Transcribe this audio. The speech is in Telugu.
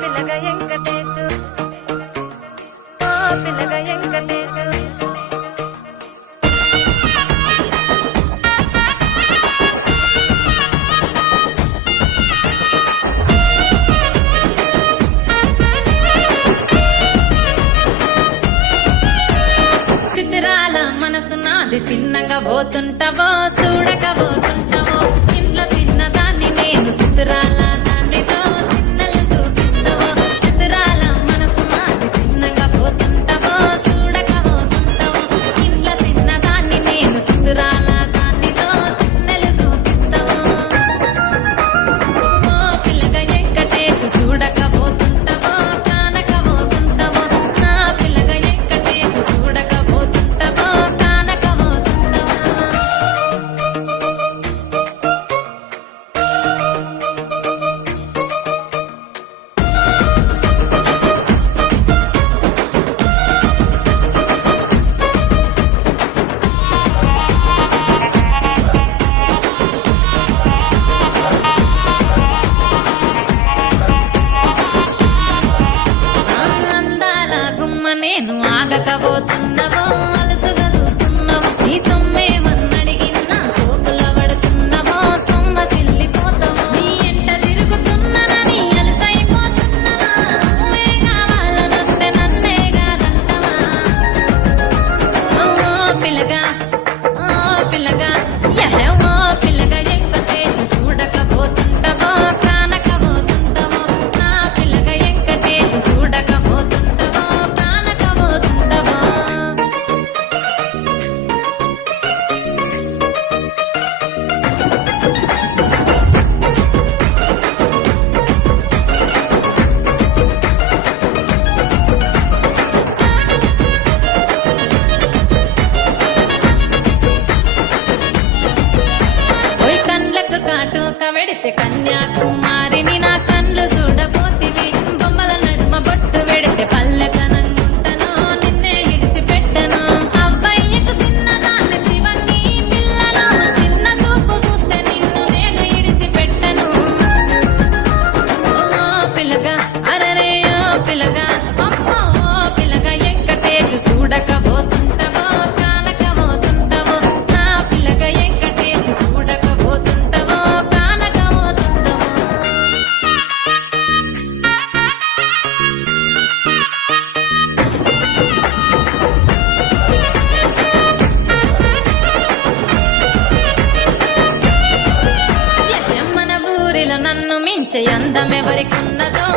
పిల్లగ వెంకటేశు పిల్లగ వెంకటేశు చిత్రాల మనసు నాది చిన్నగా పోతుంటావో చూడక పోతుంటావో ఇంట్లో చిన్నదాన్ని నేను చిత్రాల దానితో చిన్నలు చూపిస్తావో చిత్రాల మనసు నాది చిన్నగా పోతుంటావో చూడక పోతుంటావో ఇంట్లో చిన్నదాన్ని నేను చిత్రాల దానితో చిన్నలు చూపిస్తావో ఓ పిల్లగా వెంకటేశు చూడక పోతుంటావో కానక పోతుంటావో నా పిల్లగా వెంకటేశు చూడక పోతుంటావో కానక పోతుంటావో అందాల గుమ్మ నేను ఆగకపోతున్నావో అలసుగా చూస్తున్నావో నీ సొమ్మేమన్నడిగినా సోకుల పడుతున్నావో సొమ్మ సిల్లిపోతావో నీ ఎంట తిరుగుతున్నానని అలసైపోతున్నానా నువ్వే కావాలనొస్తే నన్నే కాదంటవా ఓ పిల్లగా యహ ఓ పిల్లగా వెంకటేశు చూడకపోతుంటావో కానకపోతుంటావో నా పిల్లగా వెంకటేశు చూడకపోతుంటావో కానకపోతుంటావో ఓయ్ కండ్లకు కాటుక వెడితే కన్యాకుమారిని నా కండ్లు చూడబోతివి బొమ్మల నడుమ బొట్టు వెడితే పల్లెతనంగుంటను నిన్నే ఇడిసి పెట్టను అబ్బాయికు చిన్నదాన్ని శివంగి పిల్లను చిన్న చూపు చూస్తే నిన్ను నేను ఇడిసి పెట్టను ఓ పిల్లగా అరరే ఓ పిల్లగా అమ్మో ఓ పిల్లగా వెంకటేశు చూడకపోతుంటావో కానకపోతుంటావో నా పిల్లగా వెంకటేశు చూడకపోతుంటావో కానకపోతుంటావో మన ఊరిలో నన్ను మించే అందం ఎవరికున్నదో